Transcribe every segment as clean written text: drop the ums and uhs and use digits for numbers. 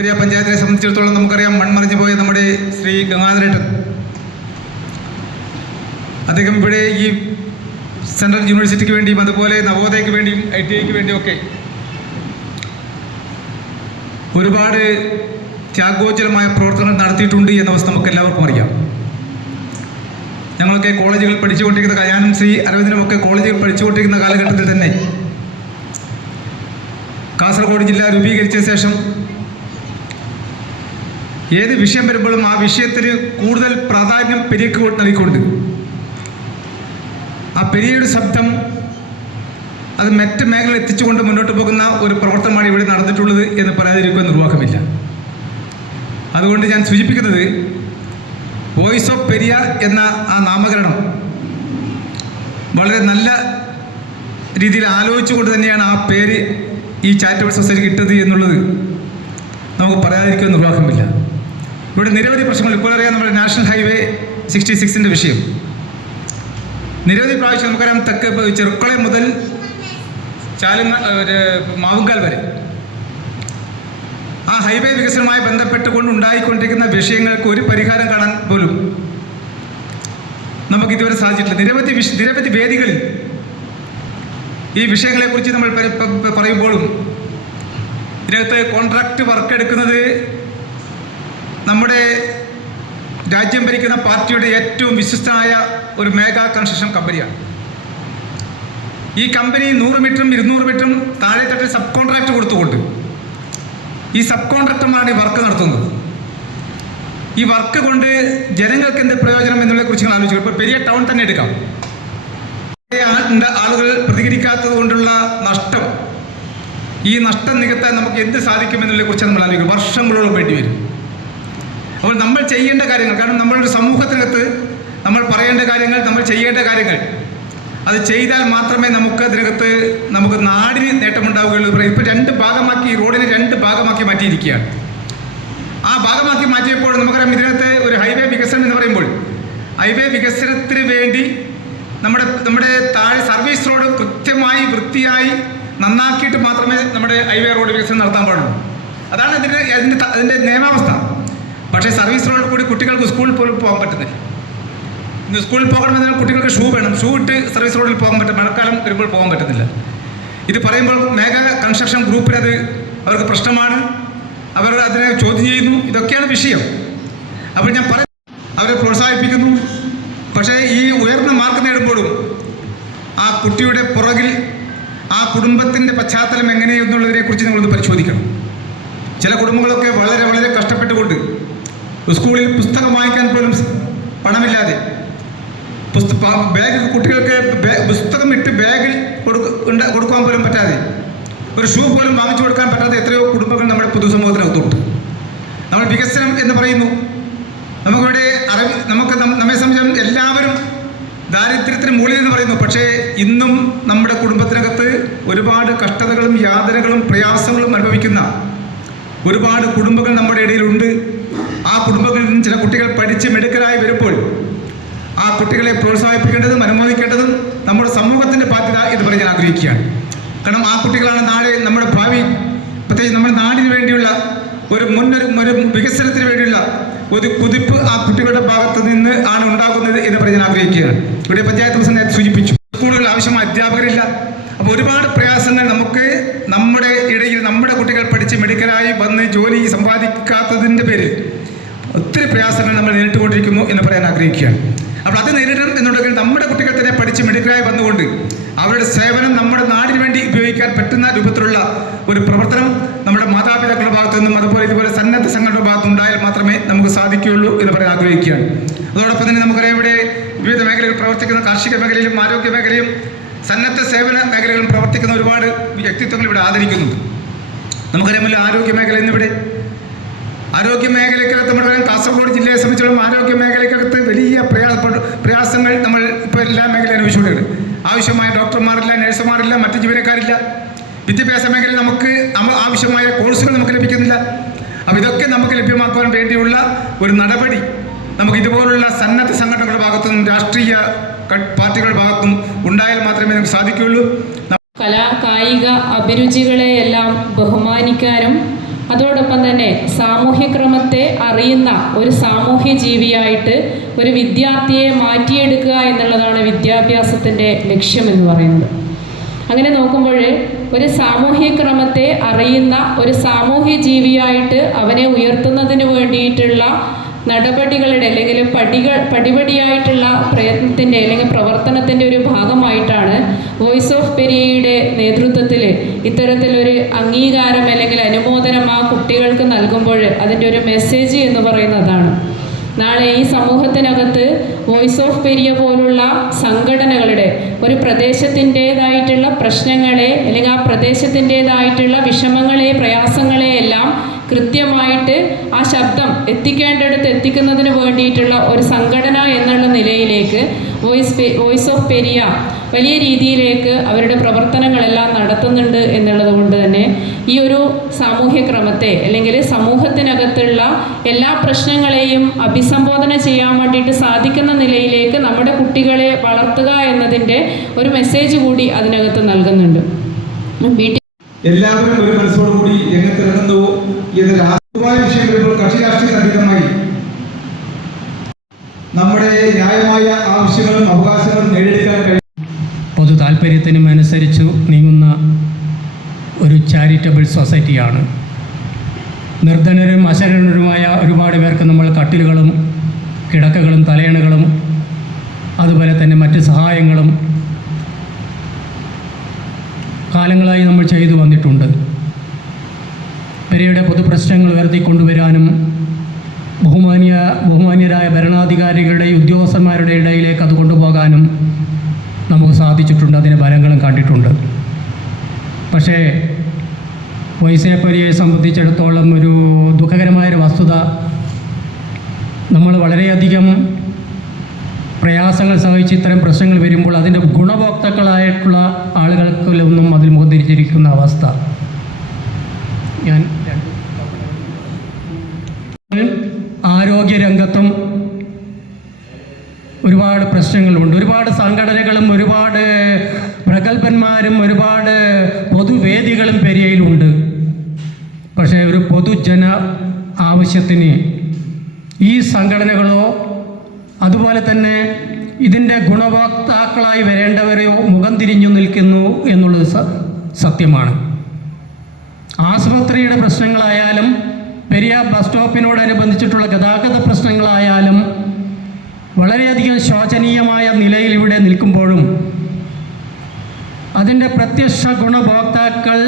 പെരിയ പഞ്ചായത്തിനെ സംബന്ധിച്ചിടത്തോളം നമുക്കറിയാം, മൺമറിഞ്ഞു പോയ നമ്മുടെ ശ്രീ ഗംഗാധരേട്ടൻ, അദ്ദേഹം ഇവിടെ ഈ സെൻട്രൽ യൂണിവേഴ്സിറ്റിക്ക് വേണ്ടിയും അതുപോലെ നവോദയക്ക് വേണ്ടിയും ITIക്ക് വേണ്ടിയൊക്കെ ഒരുപാട് ത്യാഗോജ്വലമായ പ്രവർത്തനങ്ങൾ നടത്തിയിട്ടുണ്ട് എന്ന അവസ്ഥ നമുക്ക് എല്ലാവർക്കും അറിയാം. ഞങ്ങളൊക്കെ കോളേജുകൾ പഠിച്ചുകൊണ്ടിരിക്കുന്ന, ഞാനും ശ്രീ അരവിന്ദനുമൊക്കെ കോളേജുകൾ പഠിച്ചുകൊണ്ടിരിക്കുന്ന കാലഘട്ടത്തിൽ തന്നെ കാസർഗോഡ് ജില്ല രൂപീകരിച്ച ശേഷം ഏത് വിഷയം വരുമ്പോഴും ആ വിഷയത്തിന് കൂടുതൽ പ്രാധാന്യം പെരിയക്ക് നൽകിക്കൊണ്ട് ആ പെരിയയുടെ ശബ്ദം അത് മറ്റ് മേഖലയിൽ എത്തിച്ചുകൊണ്ട് മുന്നോട്ട് പോകുന്ന ഒരു പ്രവർത്തനമാണ് ഇവിടെ നടന്നിട്ടുള്ളത് എന്ന് പറയാതിരിക്കുക നിർവാഹമില്ല. അതുകൊണ്ട് ഞാൻ സൂചിപ്പിക്കുന്നത്, വോയിസ് ഓഫ് പെരിയ എന്ന ആ നാമകരണം വളരെ നല്ല രീതിയിൽ ആലോചിച്ചുകൊണ്ട് തന്നെയാണ് ആ പേര് ഈ ചാരിറ്റബിൾ സൊസൈറ്റി കിട്ടത് എന്നുള്ളത് നമുക്ക് പറയാതിരിക്കുക നിർവാഹമില്ല. ഇവിടെ നിരവധി പ്രശ്നങ്ങൾ, ഇപ്പോൾ അറിയാം, നമ്മുടെ നാഷണൽ ഹൈവേ 66 വിഷയം നിരവധി പ്രാവശ്യം നമുക്കറിയാം. തെക്ക് ചെറുക്കുള മുതൽ മാവുങ്കാൽ വരെ ആ ഹൈവേ വികസനവുമായി ബന്ധപ്പെട്ടുകൊണ്ട് ഉണ്ടായിക്കൊണ്ടിരിക്കുന്ന വിഷയങ്ങൾക്ക് ഒരു പരിഹാരം കാണാൻ പോലും നമുക്ക് ഇതുവരെ സാധിച്ചിട്ടില്ല. നിരവധി വേദികളിൽ ഈ വിഷയങ്ങളെക്കുറിച്ച് നമ്മൾ പറയുമ്പോഴും ഇതിനകത്ത് കോൺട്രാക്ട് വർക്ക് എടുക്കുന്നത് നമ്മുടെ രാജ്യം ഭരിക്കുന്ന പാർട്ടിയുടെ ഏറ്റവും വിശ്വസ്തനായ ഒരു മെഗാ കൺസ്ട്രക്ഷൻ കമ്പനിയാണ്. ഈ കമ്പനി 100 മീറ്ററും 200 മീറ്ററും താഴെ തട്ടിൽ സബ് കോൺട്രാക്ട് കൊടുത്തുകൊണ്ട് ഈ സബ് കോൺട്രാക്ടർമാരാണ് ഈ വർക്ക് നടത്തുന്നത്. ഈ വർക്ക് കൊണ്ട് ജനങ്ങൾക്ക് എന്ത് പ്രയോജനം എന്നുള്ളതിനെ കുറിച്ച് നിങ്ങൾ ആലോചിക്കുക. ഇപ്പോൾ പെരിയ ടൗൺ തന്നെ എടുക്കാം. ആളുകൾ പ്രതികരിക്കാത്തത് കൊണ്ടുള്ള നഷ്ടം, ഈ നഷ്ടം നികത്താൻ നമുക്ക് എന്ത് സാധിക്കുമെന്നുള്ളതിനെ കുറിച്ച് നമ്മൾ ആലോചിക്കും. വർഷങ്ങളോളം വേണ്ടി വരും. അപ്പോൾ നമ്മൾ ചെയ്യേണ്ട കാര്യങ്ങൾ, കാരണം നമ്മളൊരു സമൂഹത്തിനകത്ത് നമ്മൾ പറയേണ്ട കാര്യങ്ങൾ, നമ്മൾ ചെയ്യേണ്ട കാര്യങ്ങൾ, അത് ചെയ്താൽ മാത്രമേ നമുക്ക് നാടിന് നേട്ടമുണ്ടാവുകയുള്ളൂ. ഇപ്പോൾ 2 ഭാഗമാക്കി, ഈ റോഡിനെ 2 ഭാഗമാക്കി മാറ്റിയിരിക്കുകയാണ്. ആ ഭാഗമാക്കി മാറ്റിയപ്പോൾ നമുക്കറിയാം, ഇതിനകത്ത് ഒരു ഹൈവേ വികസനം എന്ന് പറയുമ്പോൾ ഹൈവേ വികസനത്തിന് വേണ്ടി നമ്മുടെ താഴെ സർവീസ് റോഡ് കൃത്യമായി വൃത്തിയായി നന്നാക്കിയിട്ട് മാത്രമേ നമ്മുടെ ഹൈവേ റോഡ് വികസനം നടത്താൻ പാടുള്ളൂ. അതാണ് അതിൻ്റെ നിയമാവസ്ഥ. പക്ഷേ സർവീസ് റോഡിൽ കൂടി കുട്ടികൾക്ക് സ്കൂളിൽ പോലും പോകാൻ പറ്റുന്നില്ല. ഇന്ന് സ്കൂളിൽ പോകണമെന്നാൽ കുട്ടികൾക്ക് ഷൂ വേണം. ഷൂ ഇട്ട് സർവീസ് റോഡിൽ പോകാൻ പറ്റും. മഴക്കാലം വരുമ്പോൾ പോകാൻ പറ്റുന്നില്ല. ഇത് പറയുമ്പോൾ മെഗാ കൺസ്ട്രക്ഷൻ ഗ്രൂപ്പിന് അവർക്ക് പ്രശ്നമാണ്. അവർ അതിനെ ചോദ്യം ചെയ്യുന്നു. ഇതൊക്കെയാണ് വിഷയം. അപ്പോൾ ഞാൻ അവരെ പ്രോത്സാഹിപ്പിക്കുന്നു. പക്ഷേ ഈ ഉയർന്ന മാർക്ക് നേടുമ്പോഴും ആ കുട്ടിയുടെ പുറകിൽ ആ കുടുംബത്തിൻ്റെ പശ്ചാത്തലം എങ്ങനെയെന്നുള്ളതിനെ കുറിച്ച് നിങ്ങളൊന്ന് പരിശോധിക്കണം. ചില കുടുംബങ്ങളൊക്കെ വളരെ വളരെ കഷ്ടപ്പെട്ടുകൊണ്ട് സ്കൂളിൽ പുസ്തകം വാങ്ങിക്കാൻ പോലും പണമില്ലാതെ, കുട്ടികൾക്ക് പുസ്തകം ഇട്ട് ബാഗിൽ കൊടുക്കാൻ പോലും പറ്റാതെ, ഒരു ഷൂ പോലും വാങ്ങിച്ചു കൊടുക്കാൻ പറ്റാതെ എത്രയോ കുടുംബങ്ങൾ നമ്മുടെ പൊതുസമൂഹത്തിനകത്തുണ്ട്. നമ്മൾ വികസനം എന്ന് പറയുന്നു. നമുക്കിവിടെ നമ്മെ സംബന്ധിച്ചും എല്ലാവരും ദാരിദ്ര്യത്തിന് മുകളിൽ എന്ന് പറയുന്നു. പക്ഷേ ഇന്നും നമ്മുടെ കുടുംബത്തിനകത്ത് ഒരുപാട് കഷ്ടതകളും യാതനകളും പ്രയാസങ്ങളും അനുഭവിക്കുന്ന ഒരുപാട് കുടുംബങ്ങൾ നമ്മുടെ ഇടയിലുണ്ട്. ആ കുടുംബങ്ങളിൽ നിന്ന് ചില കുട്ടികൾ പഠിച്ച് മെഡിക്കലായി വരുമ്പോൾ ആ കുട്ടികളെ പ്രോത്സാഹിപ്പിക്കേണ്ടതും അനുമോദിക്കേണ്ടതും നമ്മുടെ സമൂഹത്തിൻ്റെ ബാധ്യത എന്ന് പറഞ്ഞ് ഞാൻ ആഗ്രഹിക്കുകയാണ്. കാരണം ആ കുട്ടികളാണ് നാളെ നമ്മുടെ ഭാവി, പ്രത്യേകിച്ച് നമ്മുടെ നാടിന് വേണ്ടിയുള്ള ഒരു വികസനത്തിന് വേണ്ടിയുള്ള ഒരു കുതിപ്പ് ആ കുട്ടികളുടെ ഭാഗത്ത് നിന്ന് ആണ് ഉണ്ടാകുന്നത് എന്ന് പറഞ്ഞ് ഞാൻ ആഗ്രഹിക്കുകയാണ്. ഇവിടെ പഞ്ചായത്ത് പ്രസിഡന്റ് സൂചിപ്പിച്ചു, സ്കൂളുകളിൽ ആവശ്യമായ അധ്യാപകരില്ല. അപ്പോൾ ഒരുപാട് പ്രയാസങ്ങൾ നമുക്ക് നമ്മുടെ ഇടയിൽ, നമ്മുടെ കുട്ടികൾ പഠിച്ച് മെഡിക്കലായി വന്ന് ജോലി സമ്പാദിക്കാത്തതിൻ്റെ പേരിൽ ഒത്തിരി പ്രയാസങ്ങൾ നമ്മൾ നേരിട്ടുകൊണ്ടിരിക്കുന്നു എന്ന് പറയാൻ ആഗ്രഹിക്കുകയാണ്. അപ്പോൾ അത് നേരിടണം എന്നുണ്ടെങ്കിൽ നമ്മുടെ കുട്ടികൾ തന്നെ പഠിച്ച് മെഡിക്കലായി വന്നുകൊണ്ട് അവരുടെ സേവനം നമ്മുടെ നാടിന് വേണ്ടി ഉപയോഗിക്കാൻ പറ്റുന്ന രൂപത്തിലുള്ള ഒരു പ്രവർത്തനം നമ്മുടെ മാതാപിതാക്കളുടെ ഭാഗത്തു നിന്നും ഇതുപോലെ സന്നദ്ധ സംഘടനയുടെ ഭാഗത്തും ഉണ്ടായാൽ മാത്രമേ നമുക്ക് സാധിക്കുകയുള്ളൂ എന്ന് പറയാൻ ആഗ്രഹിക്കുകയാണ്. അതോടൊപ്പം തന്നെ നമുക്കറിയാം, ഇവിടെ വിവിധ മേഖലകളിൽ പ്രവർത്തിക്കുന്ന, കാർഷിക മേഖലയിലും ആരോഗ്യ മേഖലയും സന്നദ്ധ സേവന മേഖലകളിലും പ്രവർത്തിക്കുന്ന ഒരുപാട് വ്യക്തിത്വങ്ങൾ ഇവിടെ ആദരിക്കുന്നുണ്ട്. നമുക്കറിയാമല്ലോ, ആരോഗ്യ മേഖല എന്നിവിടെ ആരോഗ്യ മേഖലയ്ക്കകത്ത് നമ്മുടെ കാസർഗോഡ് ജില്ലയെ സംബന്ധിച്ചിടത്തോളം ആരോഗ്യ മേഖലയ്ക്കകത്ത് വലിയ പ്രയാസങ്ങൾ നമ്മൾ ഇപ്പോൾ എല്ലാ മേഖലയും അനുഭവിച്ചുകൊണ്ടിരുന്നത്. ആവശ്യമായ ഡോക്ടർമാരില്ല, നഴ്സുമാരില്ല, മറ്റ് ജീവനക്കാരില്ല. വിദ്യാഭ്യാസ മേഖലയിൽ നമുക്ക് ആവശ്യമായ കോഴ്സുകൾ നമുക്ക് ലഭിക്കുന്നില്ല. അപ്പോൾ ഇതൊക്കെ നമുക്ക് ലഭ്യമാക്കുവാൻ വേണ്ടിയുള്ള ഒരു നടപടി നമുക്ക് ഇതുപോലുള്ള സന്നദ്ധ സംഘടനകളുടെ ഭാഗത്തുനിന്നും രാഷ്ട്രീയ പാർട്ടികളുടെ ഭാഗത്തും ഉണ്ടായാൽ മാത്രമേ നമുക്ക് സാധിക്കുകയുള്ളൂ. കായിക അഭിരുചികളെയെല്ലാം ബഹുമാനിക്കാനും അതോടൊപ്പം തന്നെ സാമൂഹ്യക്രമത്തെ അറിയുന്ന ഒരു സാമൂഹ്യ ജീവിയായിട്ട് ഒരു വിദ്യാർത്ഥിയെ മാറ്റിയെടുക്കുക എന്നുള്ളതാണ് വിദ്യാഭ്യാസത്തിൻ്റെ ലക്ഷ്യമെന്ന് പറയുന്നത്. അങ്ങനെ നോക്കുമ്പോൾ ഒരു സാമൂഹ്യക്രമത്തെ അറിയുന്ന ഒരു സാമൂഹ്യ ജീവിയായിട്ട് അവനെ ഉയർത്തുന്നതിന് വേണ്ടിയിട്ടുള്ള നടപടികളുടെ അല്ലെങ്കിൽ പടിപടിയായിട്ടുള്ള പ്രയത്നത്തിൻ്റെ അല്ലെങ്കിൽ പ്രവർത്തനത്തിൻ്റെ ഒരു ഭാഗമായിട്ടാണ് വോയിസ് ഓഫ് പെരിയയുടെ നേതൃത്വത്തിൽ ഇത്തരത്തിലൊരു അംഗീകാരം അല്ലെങ്കിൽ അനുമോദനം ആ കുട്ടികൾക്ക് നൽകുമ്പോൾ അതിൻ്റെ ഒരു മെസ്സേജ് എന്ന് പറയുന്നതാണ്. നാളെ ഈ സമൂഹത്തിനകത്ത് വോയിസ് ഓഫ് പെരിയ പോലുള്ള സംഘടനകളുടെ ഒരു പ്രദേശത്തിൻ്റേതായിട്ടുള്ള പ്രശ്നങ്ങളെ അല്ലെങ്കിൽ ആ പ്രദേശത്തിൻ്റേതായിട്ടുള്ള വിഷമങ്ങളെ പ്രയാസങ്ങളെ എല്ലാം കൃത്യമായിട്ട് ആ ശബ്ദം എത്തിക്കേണ്ടടുത്ത് എത്തിക്കുന്നതിന് വേണ്ടിയിട്ടുള്ള ഒരു സംഘടന എന്നുള്ള നിലയിലേക്ക് വോയിസ് ഓഫ് പെരിയ വലിയ രീതിയിലേക്ക് അവരുടെ പ്രവർത്തനങ്ങളെല്ലാം നടത്തുന്നുണ്ട് എന്നുള്ളത് കൊണ്ട് തന്നെ ഈ ഒരു സാമൂഹ്യക്രമത്തെ അല്ലെങ്കിൽ സമൂഹത്തിനകത്തുള്ള എല്ലാ പ്രശ്നങ്ങളെയും അഭിസംബോധന ചെയ്യാൻ വേണ്ടിയിട്ട് സാധിക്കുന്ന നിലയിലേക്ക് നമ്മുടെ കുട്ടികളെ വളർത്തുക എന്നതിൻ്റെ ഒരു മെസ്സേജ് കൂടി അതിനകത്ത് നൽകുന്നുണ്ട്. എല്ലാവരും ഒരു മനസ്സോടുകൂടി രംഗത്തിറങ്ങുന്നു എന്ന രാഷ്ട്രീയ വിഷയം വരുമ്പോൾ കക്ഷി രാഷ്ട്രീയ അതീതമായി നമ്മുടെ ന്യായമായ ആവശ്യങ്ങളും അവകാശങ്ങളും നേടിയെടുക്കാൻ കഴിയും. പൊതു താല്പര്യത്തിനും അനുസരിച്ച് നീങ്ങുന്ന ഒരു ചാരിറ്റബിൾ സൊസൈറ്റിയാണ്. നിർധനരും അശരണരുമായ ഒരുപാട് പേർക്ക് നമ്മൾ കട്ടിലുകളും കിടക്കകളും തലയണകളും അതുപോലെ തന്നെ മറ്റ് സഹായങ്ങളും കാലങ്ങളായി നമ്മൾ ചെയ്തു വന്നിട്ടുണ്ട്. പെരിയയുടെ പൊതുപ്രശ്നങ്ങൾ ഉയർത്തിക്കൊണ്ടുവരാനും ബഹുമാന്യരായ ഭരണാധികാരികളുടെ ഉദ്യോഗസ്ഥന്മാരുടെ ഇടയിലേക്ക് അത് കൊണ്ടുപോകാനും നമുക്ക് സാധിച്ചിട്ടുണ്ട്. അതിന് ഫലങ്ങളും കണ്ടിട്ടുണ്ട്. പക്ഷേ വോയിസ് ഓഫ് പെരിയയെ സംബന്ധിച്ചിടത്തോളം ഒരു ദുഃഖകരമായൊരു വസ്തുത, നമ്മൾ വളരെയധികം പ്രയാസങ്ങൾ സഹിച്ച് ഇത്തരം പ്രശ്നങ്ങൾ വരുമ്പോൾ അതിൻ്റെ ഗുണഭോക്താക്കളായിട്ടുള്ള ആളുകൾക്കൊന്നും അതിൽ മുഖത്തിരിച്ചിരിക്കുന്ന അവസ്ഥ. ഞാൻ ആരോഗ്യരംഗത്തും ഒരുപാട് പ്രശ്നങ്ങളുണ്ട്. ഒരുപാട് സംഘടനകളും ഒരുപാട് പ്രഗത്ഭന്മാരും ഒരുപാട് പൊതുവേദികളും പെരിയയിലുണ്ട്. പക്ഷേ ഒരു പൊതുജന ആവശ്യത്തിന് ഈ സംഘടനകളോ അതുപോലെ തന്നെ ഇതിൻ്റെ ഗുണഭോക്താക്കളായി വരേണ്ടവരെയോ മുഖം തിരിഞ്ഞു നിൽക്കുന്നു എന്നുള്ളത് സത്യമാണ്. ആശുപത്രിയുടെ പ്രശ്നങ്ങളായാലും പെരിയ ബസ് സ്റ്റോപ്പിനോടനുബന്ധിച്ചിട്ടുള്ള ഗതാഗത പ്രശ്നങ്ങളായാലും വളരെയധികം ശോചനീയമായ നിലയിൽ ഇവിടെ നിൽക്കുമ്പോഴും അതിൻ്റെ പ്രത്യക്ഷ ഗുണഭോക്താക്കൾ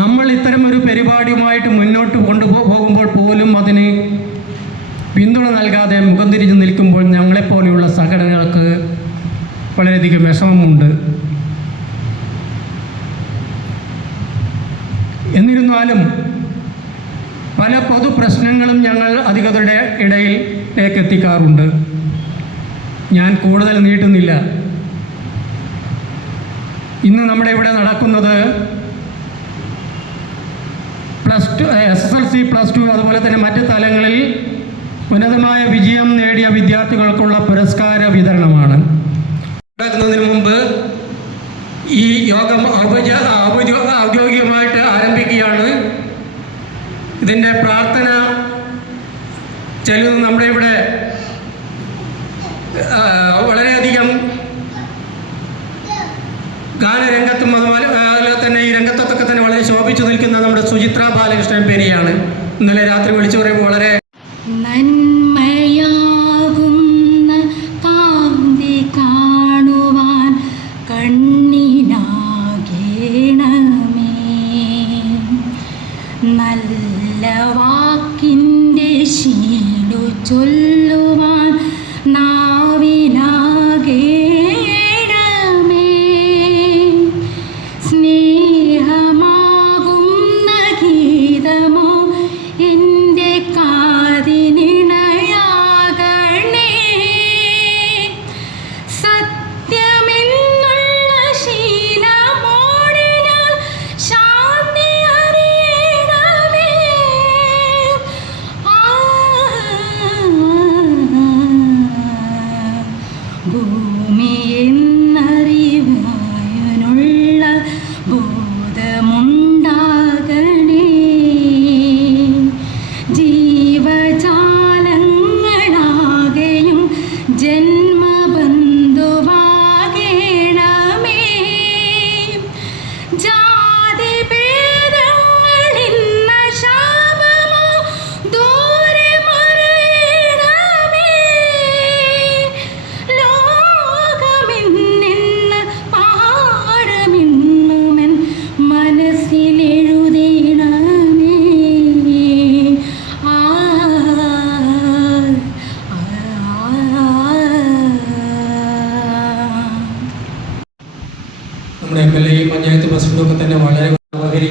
നമ്മൾ ഇത്തരമൊരു പരിപാടിയുമായിട്ട് മുന്നോട്ട് കൊണ്ടുപോകുമ്പോൾ പോലും അതിന് പിന്തുണ നൽകാതെ മുഖം തിരിഞ്ഞു നിൽക്കുമ്പോൾ ഞങ്ങളെപ്പോലെയുള്ള സംഘടനകൾക്ക് വളരെയധികം വിഷമമുണ്ട്. എന്നിരുന്നാലും പല പൊതു പ്രശ്നങ്ങളും ഞങ്ങൾ അധികൃതരുടെ ഇടയിലേക്ക് എത്തിക്കാറുണ്ട്. ഞാൻ കൂടുതൽ നീട്ടുന്നില്ല. ഇന്ന് നമ്മുടെ ഇവിടെ നടക്കുന്നത് SSLC +2 അതുപോലെ തന്നെ മറ്റ് തലങ്ങളിൽ ഉന്നതമായ വിജയം നേടിയ വിദ്യാർത്ഥികൾക്കുള്ള പുരസ്കാര വിതരണമാണ്. നടക്കുന്നതിന് മുമ്പ് ഈ യോഗം ഔദ്യോഗികമായിട്ട് ആരംഭിക്കുകയാണ്. ഇതിൻ്റെ പ്രാർത്ഥന ചെല്ലുന്ന നമ്മുടെ ഇവിടെ വളരെയധികം ഗാനരംഗത്തും അതുപോലെ തന്നെ ഈ രംഗത്തൊക്കെ തന്നെ വളരെ ശോഭിച്ചു നിൽക്കുന്ന നമ്മുടെ സുചിത്ര ബാലകൃഷ്ണൻ പെരിയാണ്. ഇന്നലെ രാത്രി വിളിച്ചു പറയുമ്പോൾ വളരെ നന്മയാകുന്ന കാന്തി കാണുവാൻ കണ്ണിനാകേണമേ, നല്ല വാക്കിൻ്റെ ശീലു ചൊല്ലുവാൻ നാവിനാകേണമേ, സ്നേഹമാകുന്ന ഗീതമോ എൻ്റെ കാതിനിണയാകണേ, സത്യമെന്നുള്ള ശീലമോടെ ഞാൻ ശാന്തി അറിയണമേ.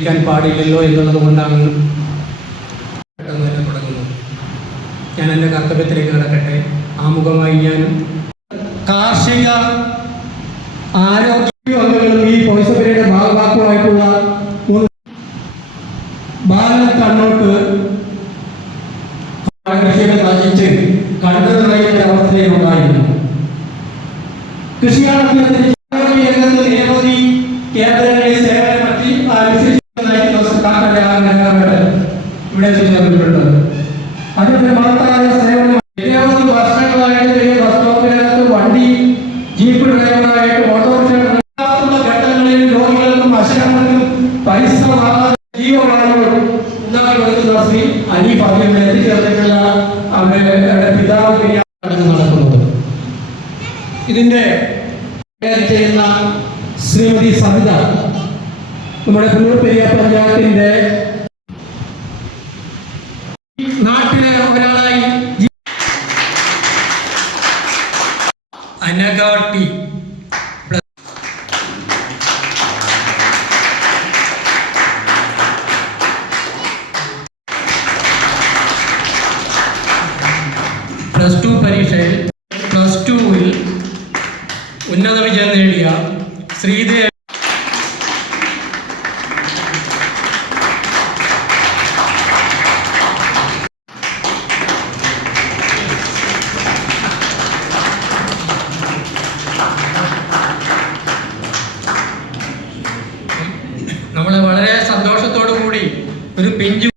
ജീവിക്കാൻ പാടില്ലല്ലോ എന്നുള്ളത് കൊണ്ടാണ് പെട്ടെന്ന് തന്നെ തുടങ്ങുന്നത്. ഞാൻ എൻ്റെ കർത്തവ്യത്തിലേക്ക് കിടക്കട്ടെ. ആമുഖമായി ഞാൻ കാർഷിക ആരോഗ്യ അംഗങ്ങളും ഈ പൗരസഭയുടെ ഭാഗമാക്കുമായിട്ടുള്ള ബാലത്തന്നോട്ട് കൃഷിയെ നശിച്ച് കണ്ടു നിറയുന്ന അവസ്ഥയിലുണ്ടായിരുന്നു. കൃഷിയാണ് രംഗത്ത് നിരവധി കേന്ദ്രങ്ങളിൽ സേവനം നടത്തി ഇവിടെ എത്തിച്ചേർന്നിട്ടുണ്ട്. അതിന്റെ മഹത്തായ സേവനം നിരവധി വർഷങ്ങളായിട്ട് ബസ് സ്റ്റോപ്പിനകത്ത് വണ്ടി ജീപ്പ് ഡ്രൈവറായിട്ട് ഓട്ടോറിക്ഷ ഘട്ടങ്ങളിൽ രോഗികൾക്കും അശരണർക്കും പൈസ വാങ്ങാൻ ജീവവായുകൾ ഉണ്ടാക്കി കൊടുക്കുന്ന ശ്രീ അനീഫ് അതിനെ എത്തിച്ചേർന്നിട്ടുള്ള അവരുടെ പിതാവ് നടക്കുന്നത്. ഇതിന്റെ ചെയ്യുന്ന ശ്രീമതി സവിത നമ്മുടെ പുല്ലൂർ പെരിയ പഞ്ചായത്തിന്റെ നാട്ടിലെ ഒരാളായി അനഗാട്ടി +2 പരീക്ഷയിൽ +2-ൽ ഉന്നത വിജയം നേടിയ ശ്രീദേവി നമ്മൾ വളരെ സന്തോഷത്തോടു കൂടി ഒരു പിഞ്ചു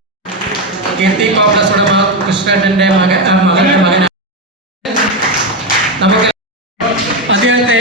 കീർത്തി കോംപ്ലക്സ് ഉടമ കൃഷ്ണന്റെ മകന്റെ മകനാണ്. നമുക്ക് അദ്ദേഹത്തെ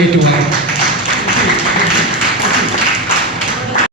ഏറ്റുവാങ്ങും.